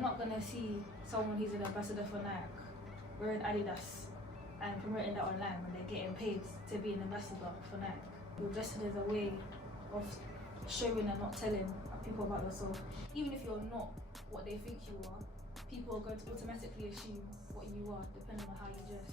you're not gonna see someone who's an ambassador for Nike wearing Adidas and promoting that online when they're getting paid to be an ambassador for Nike. You're dressing as a way of showing and not telling people about yourself. Even if you're not what they think you are, people are going to automatically assume what you are depending on how you dress.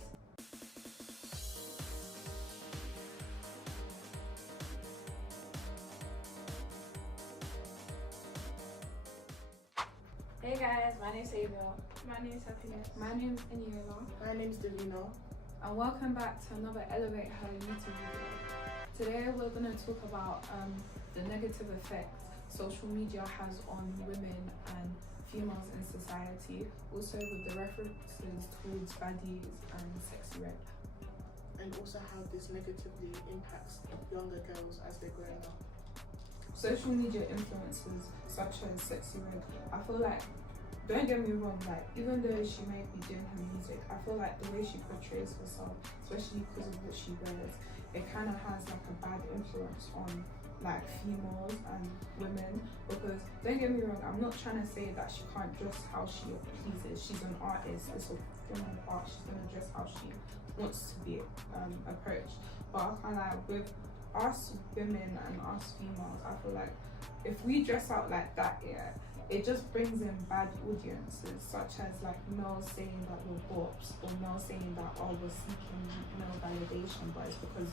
Hey guys, my name's Savior. My name's Happiness. My name's Eniola. My name's Davina. And welcome back to another Elevate Her YouTube video. Today we're going to talk about the negative effect social media has on women and females in society, also with the references towards baddies and xyRed. And also how this negatively impacts younger girls as they're growing up. Social media influencers such as xyRed, I feel like, don't get me wrong, like even though she may be doing her music, I feel like the way she portrays herself, especially because of what she wears, it kind of has like a bad influence on like females and women. Because don't get me wrong, I'm not trying to say that she can't dress how she pleases. She's an artist, it's a form of art. She's gonna dress how she wants to be approached. But I kind of like with us women and us females, I feel like if we dress out like that, yeah, it just brings in bad audiences, such as like males saying that we're bops, or males saying that, oh, we're seeking male validation, but it's because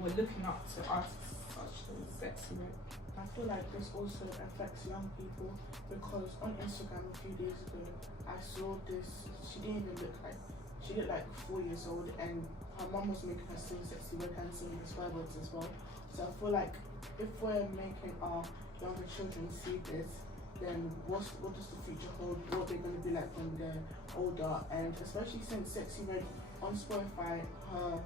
we're looking up to artists such as xyRed. I feel like this also affects young people, because on Instagram a few days ago I saw this, she didn't even look like, she looked like 4 years old, and her mum was making her sing xyRed and sing the swear words as well. So I feel like if we're making our younger children see this, then what does the future hold? What are they going to be like when they're older? And especially since xyRed on Spotify, her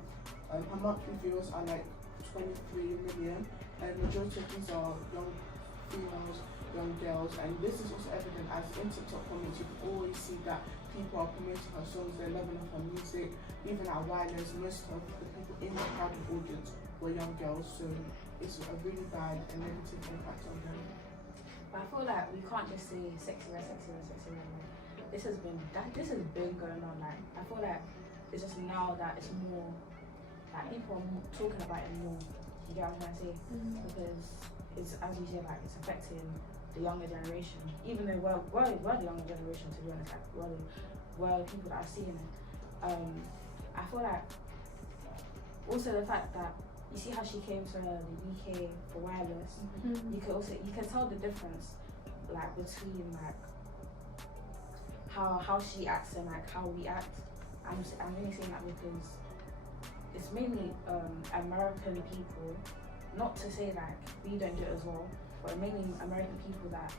monthly views are like 23 million, and majority of these are young females, young girls, and this is also evident as in TikTok comments. You can always see that people are promoting her songs, they're loving her music. Even at Wireless, most of the people in the crowded audience were young girls, so it's a really bad and negative impact on them. But I feel like we can't just say xyRed. This has been going on. Like I feel like it's just now that it's more like people are more talking about it more. You get what I'm trying to say? Because it's, as you say, like it's affecting the younger generation. Even though we're the younger generation, to be honest, like we're the people that are seeing it. I feel like also the fact that you see how she came to the UK for Wireless. You can tell the difference like between like how she acts and like how we act. I'm really saying that because it's mainly American people, not to say like we don't do it as well, but mainly American people that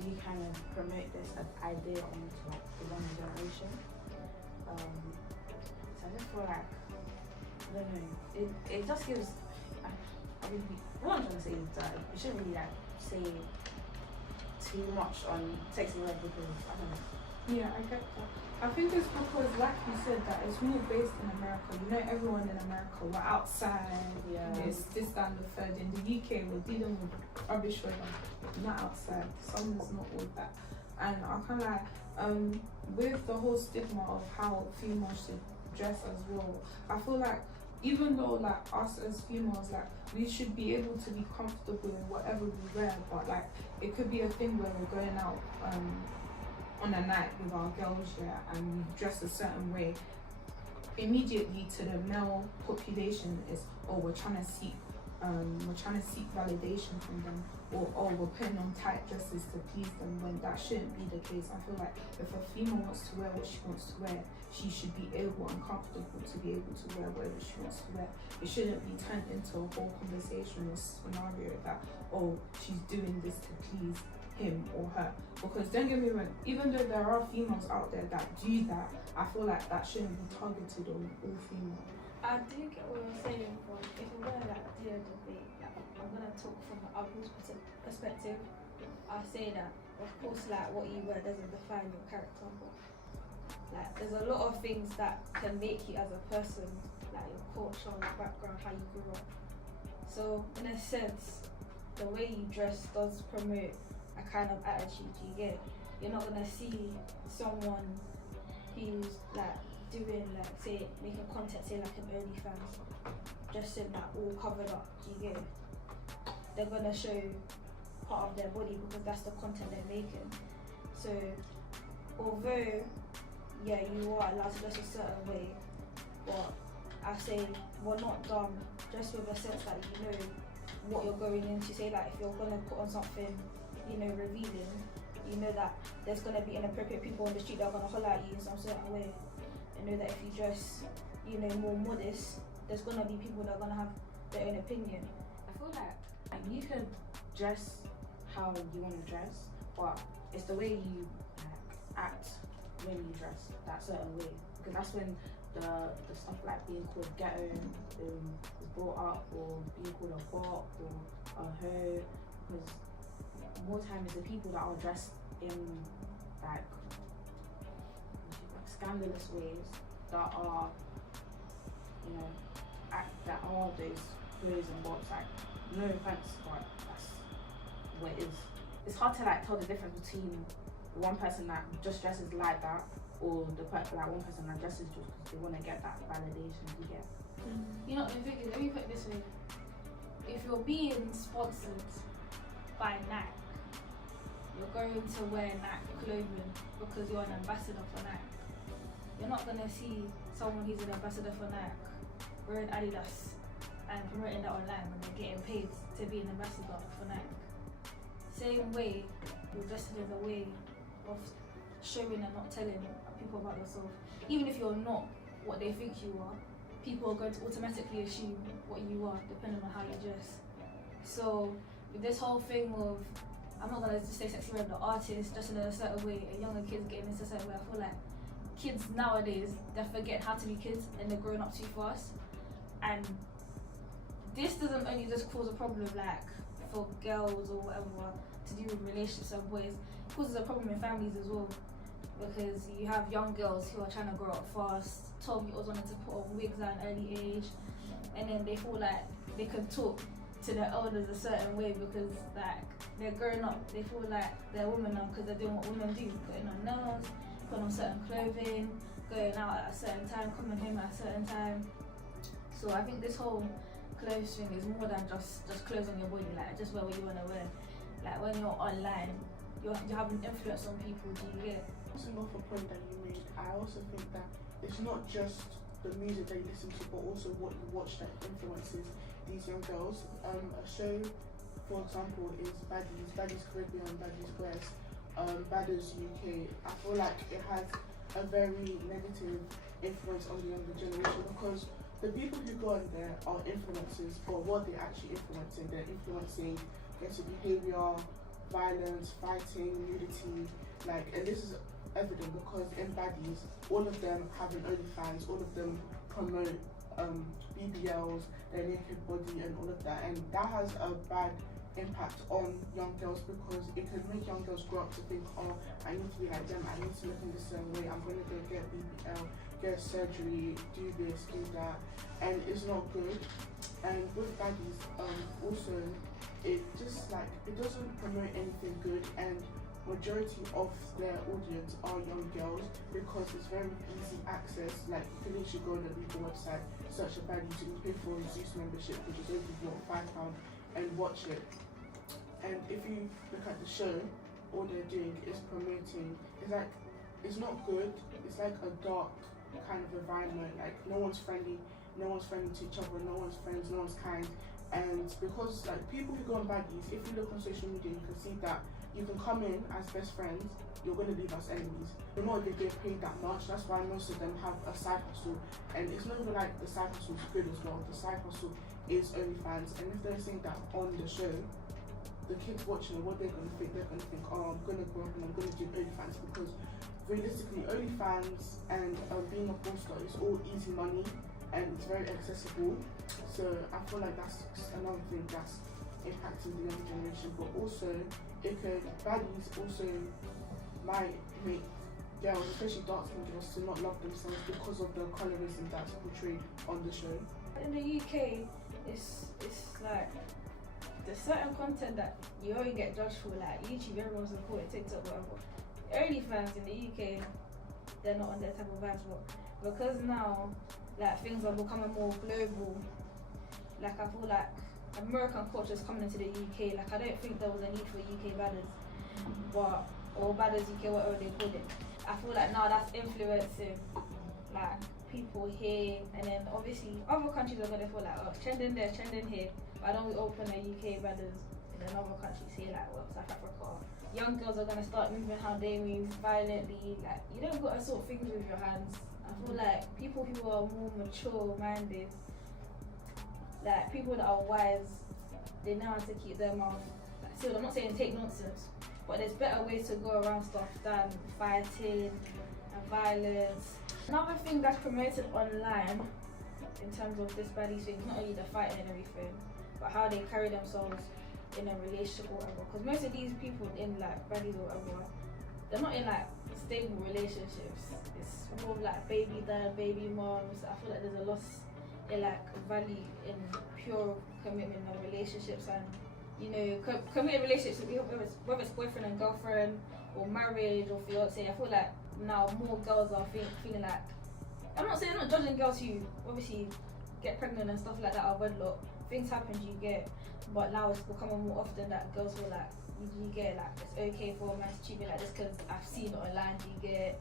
do kind of promote this idea onto like the younger generation. So I just feel like, I don't know, it just gives, what I'm trying to say is that we shouldn't really like say too much on xyRed because I don't know. Yeah, I get that. I think it's because, like you said, that it's more based in America. You know, everyone in America, we're outside, it's this, that, and the third. In the UK, we're dealing with rubbish weather, not outside. Summer's not all that. And I kind of like, with the whole stigma of how females should dress as well, I feel like even though like us as females, like we should be able to be comfortable in whatever we wear, but like it could be a thing where we're going out on a night with our girls, yeah, and we dress a certain way. Immediately to the male population is, oh, we're trying to seek validation from them, or oh, we're putting on tight dresses to please them, when that shouldn't be the case. I feel like if a female wants to wear what she wants to wear, she should be able and comfortable to be able to wear whatever she wants to wear. It shouldn't be turned into a whole conversation or scenario that, oh, she's doing this to please him or her. Because don't get me wrong, even though there are females out there that do that, I feel like that shouldn't be targeted on all females. I do get what you're saying, but if we're gonna like do a debate, like, I'm gonna talk from the other's perspective. I say that of course like what you wear doesn't define your character, but like there's a lot of things that can make you as a person, like your culture, your background, how you grew up. So in a sense, the way you dress does promote a kind of attitude you get. you're not gonna see someone who's like doing like say making content, say like an OnlyFans, just in that all covered up. Do you get it? They're gonna show part of their body because that's the content they're making. So although yeah, you are allowed to dress a certain way, but I say we're not dumb, just with a sense that you know what you're going into. Say like if you're gonna put on something, you know, revealing, you know that there's gonna be inappropriate people on the street that are gonna holler at you in some certain way. You know that if you dress, you know, more modest, there's gonna be people that are gonna have their own opinion. I feel like you can dress how you want to dress, but it's the way you act when you dress that certain way, because that's when the stuff like being called ghetto is brought up, or being called a bot or a hoe, because more time is the people that are dressed in like scandalous ways that are, you know, that are those hoes and bots. Like, no offense, but that's what it is. It's hard to like tell the difference between one person that just dresses like that, or like one person that dresses just because they want to get that validation. You get. You know, the thing is, let me put it this way: if you're being sponsored by Nike, you're going to wear Nike clothing because you're an ambassador for Nike. You're not gonna see someone who's an ambassador for Nike wearing Adidas and promoting that online when they're getting paid to be an ambassador for Nike. Same way, you're dressed as a way of showing and not telling people about yourself. Even if you're not what they think you are, people are going to automatically assume what you are depending on how you dress. So with this whole thing of, I'm not gonna just say xyRed, the artist dressing in a certain way and younger kids getting into a certain way, I feel like kids nowadays, they're forgetting how to be kids and they're growing up too fast. And this doesn't only just cause a problem like for girls or whatever to do with relationships and boys, it causes a problem in families as well, because you have young girls who are trying to grow up fast, 12-year-olds wanting to put on wigs at an early age, and then they feel like they can talk to their elders a certain way because like they're growing up, they feel like they're women now because they're doing what women do, putting on nails, putting on certain clothing, going out at a certain time, coming home at a certain time. So I think this whole clothes thing is more than just clothes on your body, like just wear what you want to wear. Like when you're online, you have an influence on people. Do you get? Bouncing off a point that you made, I also think that it's not just the music that you listen to, but also what you watch that influences these young girls. A show, for example, is Baddies Caribbean, Baddies West, Baddies UK. I feel like it has a very negative influence on the younger generation because the people who go on there are influencers, but what they're actually influencing, they're influencing aggressive behavior, violence, fighting, nudity, and this is evident because in Baddies, all of them have an OnlyFans, all of them promote BBLs, their naked body and all of that, and that has a bad impact on young girls because it could make young girls grow up to think, oh, I need to be like them, I need to look in the same way, I'm going to go get BBL, get surgery, do this, do that, and it's not good. And with Baddies, also, it just it doesn't promote anything good, and majority of their audience are young girls because it's very easy access. Like you can literally go on the legal website, search a Baddies, you can pay for a Zeus membership, which is over £5, and watch it. And if you look at the show, all they're doing is promoting. It's not good. It's like a dark kind of environment. Like no one's friendly to each other. No one's friends. No one's kind. And because people who go on Baddies, if you look on social media, you can see that you can come in as best friends. You're going to leave as enemies. You're not going to get paid that much. That's why most of them have a side hustle. And it's not even like the side hustle is good as well. The side hustle is OnlyFans. And if they're saying that on the show, the kids watching it, what they're going to think, oh, I'm going to grow up and I'm going to do OnlyFans, because realistically, OnlyFans and being a porn star is all easy money and it's very accessible. So I feel like that's another thing that's impacting the younger generation. But also, Baddies also might make girls, especially dark-skinned girls, to not love themselves because of the colorism that's portrayed on the show. In the UK, it's like there's certain content that you only get judged for, like YouTube, everyone's recording, TikTok, whatever. OnlyFans in the UK, they're not on that type of vibes, but because now like things are becoming more global, like I feel like American culture is coming into the UK. Like I don't think there was a need for UK badders, or badders UK, whatever they call it. I feel like now that's influencing like people here, and then obviously other countries are gonna feel like, oh, trending there, trending here. Why don't we open a UK badders in another country, say like South Africa? Young girls are gonna start moving how they move violently. Like you don't gotta sort things with your hands. I feel like people who are more mature minded, like people that are wise, they know how to keep their mouth sealed. I'm not saying take nonsense, but there's better ways to go around stuff than fighting and violence. Another thing that's promoted online in terms of this baddie thing, not only the fighting and everything, but how they carry themselves in a relationship or whatever. Because most of these people in like baddies or whatever, they're not in like stable relationships. It's more like baby dad, baby moms. I feel like there's a loss in like value in pure commitment and relationships, and you know, committed relationships, whether it's boyfriend and girlfriend or marriage or fiance. I feel like now more girls are feeling like, I'm not saying, I'm not judging girls who obviously get pregnant and stuff like that out of wedlock. Things happen, you get, but now it's becoming more often that girls feel like you get like it's okay for a man to treat me like this because I've seen it online. You get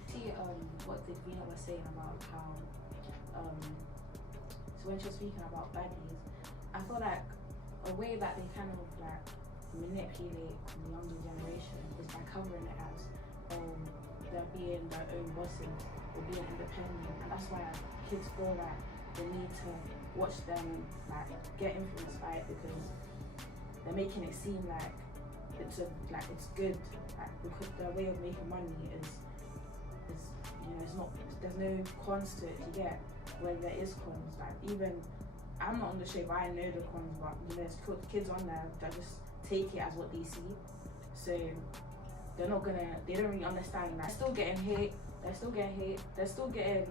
what Davina was saying about how so when she was speaking about baddies, I feel like a way that they kind of like manipulate the younger generation is by covering it as they're being their own bosses or being independent, and that's why kids feel like they need to watch them like get influenced by it because they're making it seem like it's good, like because their way of making money is you know, it's not, there's no cons to it. You get when there is cons, like even I'm not on the show, but I know the cons, but you know, there's kids on there that just take it as what they see, so they don't really understand. Like, they're still getting hate, they're still getting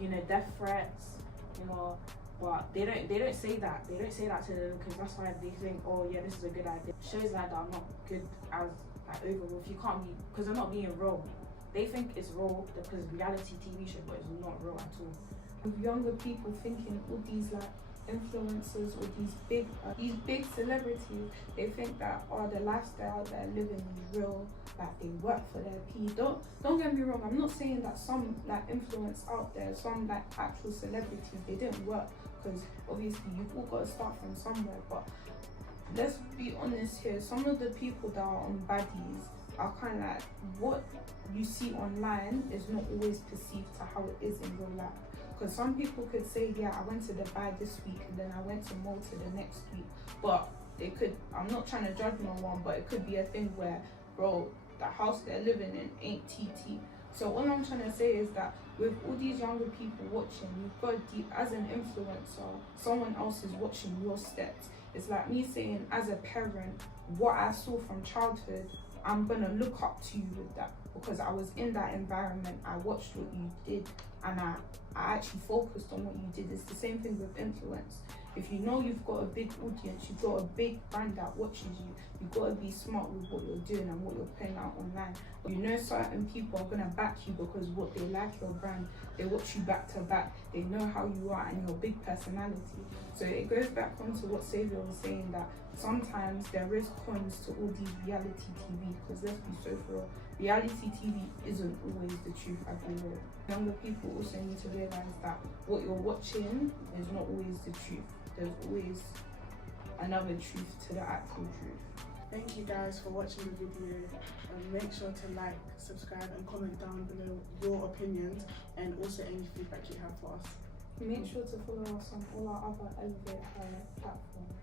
you know, death threats, you know, but they don't say that to them because that's why they think, oh yeah, this is a good idea. Shows like that are not good as like overall. If you can't be, because they're not being real. They think it's real because reality TV show, but it's not real at all. With younger people thinking all these like influencers or these big celebrities, they think that the lifestyle they're living is real, like they work for their P. Don't get me wrong, I'm not saying that some like influence out there, some like actual celebrities, they didn't work, because obviously you've all got to start from somewhere, but let's be honest here, some of the people that are on baddies are kind of like, what you see online is not always perceived to how it is in real life. Because some people could say, yeah, I went to Dubai this week and then I went to Malta the next week. But they could, I'm not trying to judge no one, but it could be a thing where, bro, the house they're living in ain't TT. So all I'm trying to say is that with all these younger people watching, you've got as an influencer, someone else is watching your steps. It's like me saying, as a parent, what I saw from childhood, I'm gonna look up to you with that because I was in that environment. I watched what you did and I actually focused on what you did. It's the same thing with influence. If you know you've got a big audience, you've got a big brand that watches you, you've got to be smart with what you're doing and what you're putting out online. But you know certain people are going to back you because what they like your brand, they watch you back to back, they know how you are and your big personality. So it goes back onto what Saviour was saying, that sometimes there is cons to all these reality TV, because let's be so for real, reality TV isn't always the truth, I feel. Younger people also need to realize that what you're watching is not always the truth. There's always another truth to the actual truth. Thank you guys for watching the video, and make sure to like, subscribe and comment down below your opinions and also any feedback you have for us. Make sure to follow us on all our other Elevate platforms.